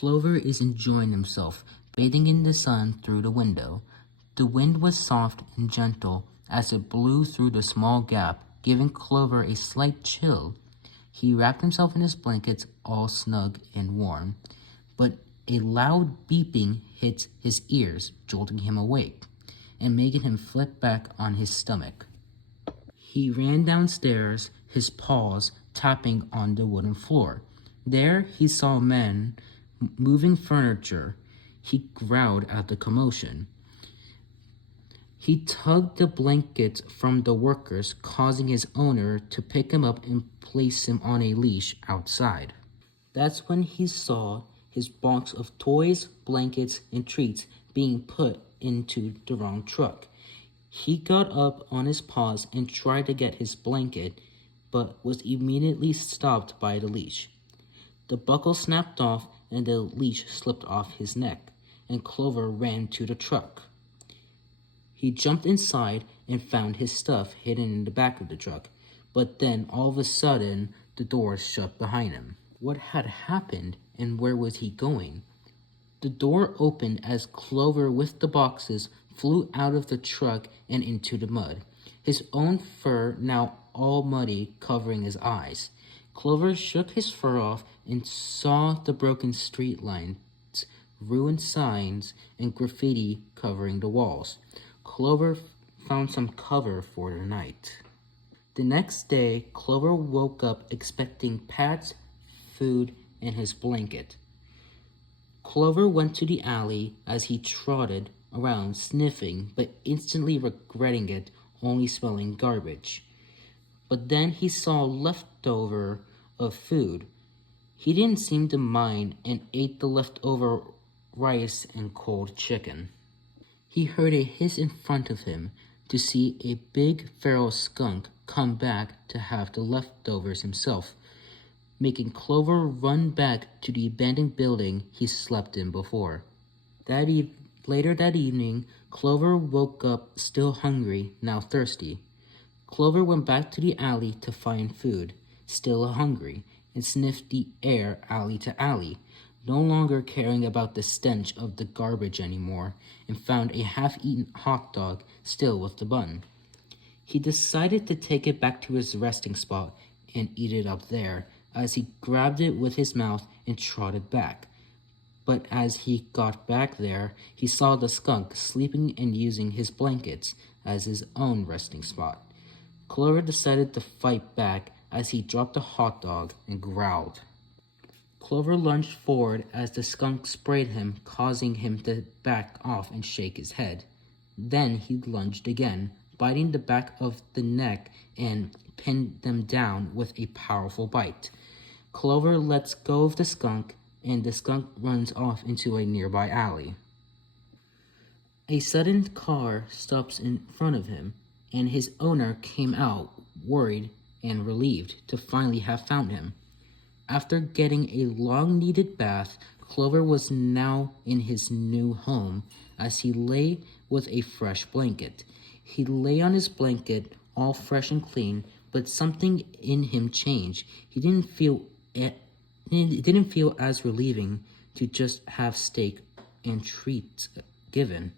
Clover is enjoying himself, bathing in the sun through the window. The wind was soft and gentle as it blew through the small gap, giving Clover a slight chill. He wrapped himself in his blankets all snug and warm, but a loud beeping hit his ears, jolting him awake and making him flip back on his stomach. He ran downstairs, his paws tapping on the wooden floor. There he saw men moving furniture. He growled at the commotion. He tugged the blankets from the workers, causing his owner to pick him up and place him on a leash outside. That's when he saw his box of toys, blankets, and treats being put into the wrong truck. He got up on his paws and tried to get his blanket, but was immediately stopped by the leash. The buckle snapped off and the leash slipped off his neck, and Clover ran to the truck. He jumped inside and found his stuff hidden in the back of the truck, but then all of a sudden the doors shut behind him. What had happened and where was he going? The door opened as Clover with the boxes flew out of the truck and into the mud, his own fur now all muddy, covering his eyes. Clover shook his fur off and saw the broken street lights, ruined signs, and graffiti covering the walls. Clover found some cover for the night. The next day, Clover woke up expecting pats, food, and his blanket. Clover went to the alley as he trotted around sniffing, but instantly regretting it, only smelling garbage. But then he saw leftover of food. He didn't seem to mind and ate the leftover rice and cold chicken. He heard a hiss in front of him to see a big feral skunk come back to have the leftovers himself, making Clover run back to the abandoned building he slept in before. Later that evening, Clover woke up still hungry, now thirsty. Clover went back to the alley to find food, still hungry, and sniffed the air alley to alley, no longer caring about the stench of the garbage anymore, and found a half-eaten hot dog still with the bun. He decided to take it back to his resting spot and eat it up there, as he grabbed it with his mouth and trotted back. But as he got back there, he saw the skunk sleeping and using his blankets as his own resting spot. Clover decided to fight back as he dropped the hot dog and growled. Clover lunged forward as the skunk sprayed him, causing him to back off and shake his head. Then he lunged again, biting the back of the neck and pinned them down with a powerful bite. Clover lets go of the skunk, and the skunk runs off into a nearby alley. A sudden car stops in front of him, and his owner came out, worried and relieved to finally have found him. After getting a long-needed bath, Clover was now in his new home as he lay with a fresh blanket. He lay on his blanket, all fresh and clean, but something in him changed. It didn't feel as relieving to just have steak and treats given.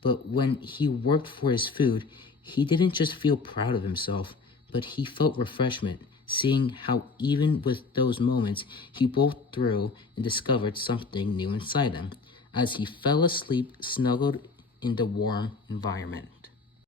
But when he worked for his food, he didn't just feel proud of himself, but he felt refreshment, seeing how even with those moments, he pulled through and discovered something new inside him, as he fell asleep snuggled in the warm environment.